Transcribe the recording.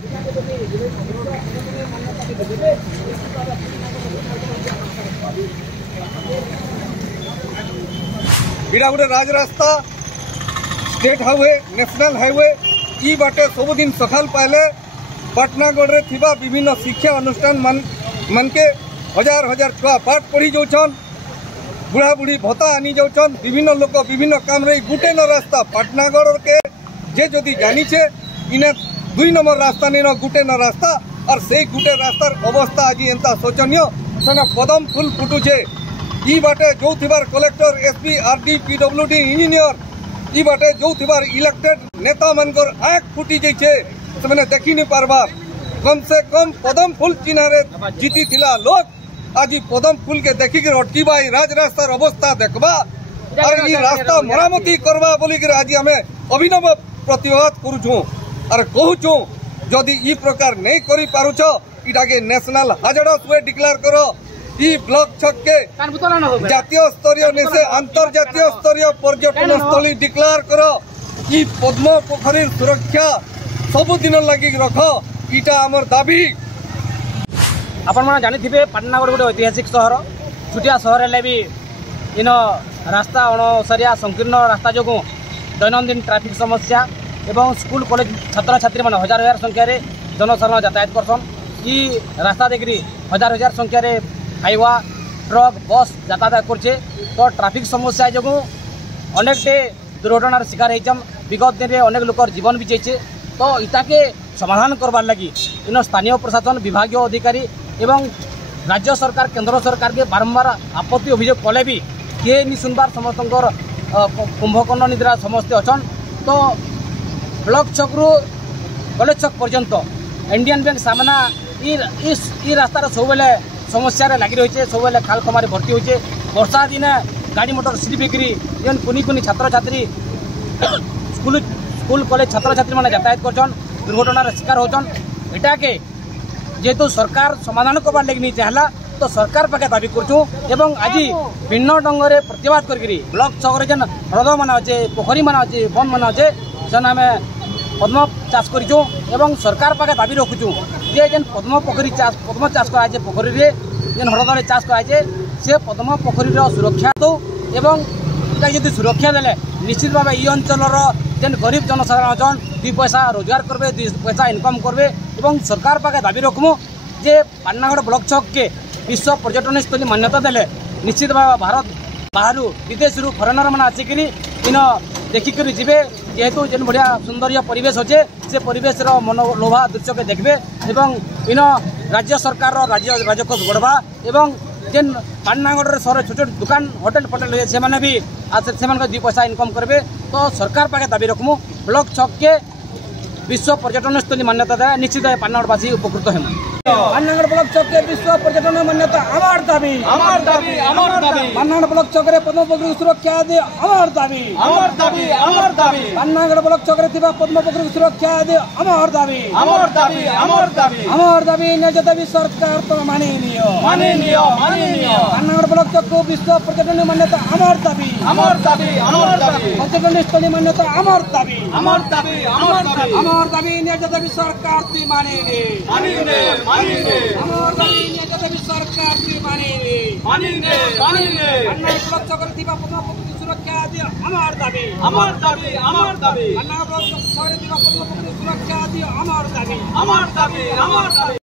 इड़ा गोटे राज रास्ता state highway national highway ई बाटे सबुदिन सकाल पाइले पाटनागढ़ रे थिबा विभिन्न शिक्षा अनुष्ठान मन के हजार हजार छुआ पाठ पढ़ी जाऊन बुढ़ा बुढ़ी भत्ता आनी जाऊन विभिन्न लोक विभिन्न काम रे गुटे न रास्ता पाटनागढ़ के जे जदि जानी छे इने 2 नंबर रास्ता नहीं गुटे न रास्ता और से गुटे रास्तार अवस्था आज एंता शोचनीय सेना पदम फुल फुटुछे ई बाटे जो थिबार collector SP RD PWD engineer ई बाटे जो थिबार इलेक्टेड नेता मनकर आंख फुटी जाइछे से देखी नहीं पारबार कम से कम पदम फुल चिन्ह जीती थिला लोग आज पदम फुल के देखिक अटकीबा राज रास्तार अवस्था देखबा और ई रास्ता मरामती करबा बोली आज हमें अभिनव प्रतिवाद करूछु और कहूछु जदि ई प्रकार नहीं करि पारुछ इटा के नेशनल हाजरस वे डिक्लेयर करो ई ब्लॉक छक के जातीय स्तरीय ने से अंतर्जातीय स्तरीय पर्यटन स्थली डिक्लेयर करो ई पद्म पोखरी सुरक्षा सबुदिन लगी रख इटा आमर दाबी। आपण माने जानि थिबे पाटनागढ़ गोटे ऐतिहासिक सहर छुटिया सहर हेले भी इन रास्ता अणसरिया संकीर्ण रास्ता जो दैनंदिन ट्रैफिक समस्या एवं स्कूल कॉलेज छात्र छात्री मान हजार हजार संख्या रे जनसाधारण यातायात करसन ई रास्ता देखरी हजार हजार संख्या रे हाईवा ट्रक बस यातायात करछे तो ट्रैफिक समस्या जो अनेकटे दुर्घटनार शिकार होइछम विगत दिन में अनेक लोकर जीवन भी जाइछे तो इताके समाधान करबार लगी इन स्थानीय प्रशासन विभागीय अधिकारी एवं राज्य सरकार केंद्र सरकार के बारंबार आपत्ति अभियोग कले भी किए नि सुनबार समस्त कुंभकर्ण निद्रा समस्ते अछन तो ब्लॉक छक रु कॉलेज छक पर्यंत इंडियन बैंक सामना ई रास्तार सब बेले समस्या लगी रही सब बेले खाल खमारी भर्ती होचे वर्षा दिने गाड़ी मोटर स्लिप होकरी कुनी कुनी छात्र छात्री स्कूल कॉलेज छात्र छात्री मैंने यातायात करछन दुर्घटनार शिकार होचन एटा के जेहेतु सरकार समाधान करबार लगी नहीं चाहला तो सरकार पाखे दाबी करछू एवं आज भिन्न ढंग से प्रतिवाद करकरी ब्लॉक छक जेन ह्रद मान अच्छे पोखरी मान अच्छे बंद मान अच्छे से आम पद्म चाष करूँ एवं सरकार पाखे दाबी रखुचु जे जेन पद्म पोखरी चाष पद्म चाष कराए पोखरी जेन ह्रद चाष कराए से पद्म पोखरी सुरक्षा दो एवं यदि सुरक्षा देले निश्चित भाव ये अंचल जेन गरीब जनसाधारण अछन 2 पैसा रोजगार करबे 2 पैसा इनकम करबे एवं सरकार पाखे दाबी रखमु जे पाटनागढ़ ब्लॉक छक के विश्व पर्यटन स्थली मान्यता देले निश्चित भाव भारत बाहर विदेश फरेनर मैंने आसिक इन देखिक जीवे जेहेतु जेन बढ़िया सुंदर परिवेश अच्छे से परिवेश मनोलोभा दृश्य के देखबे एवं इन राज्य सरकार राज्य राजकोष बढ़वा एवं जेन पाटनागढ़ सहर छोट छोट दुकान होटेल फटेल रही से भी से 2 पैसा इनकम करेंगे तो सरकार पाखे दाबी रखमु ब्लॉक छक के विश्व पर्यटन स्थली मान्यता दे निश्चित पाटनागढ़वासी उपकृत हेम पाटनागढ़ ब्लॉक छक के विश्व पर्यटन मान्यता आमार दाबी पाटनागढ़ ब्लॉक छक रे पद्म पोखरी सुरक्षा दे आमार दाबी पाटनागढ़ ब्लॉक छक रे थिबा पद्म पोखरी सुरक्षा दे आमार दाबी न्याय दाबी सरकार तो माने नियो पाटनागढ़ ब्लॉक छक को विश्व पर्यटन मान्यता आमार दाबी पर्यटन स्थली मान्यता आमार दाबी न्याय दाबी सरकार तो माने आमार दाबी न्याय दाबी सरकार तो माने ब्लॉक छक रे थिबा पद्म पोखरी सुरक्षा दे आमार दाबी पाटनागढ़ ब्लॉक छक रे थिबा पद्म पोखरी सुरक्षा दे आमार दाबी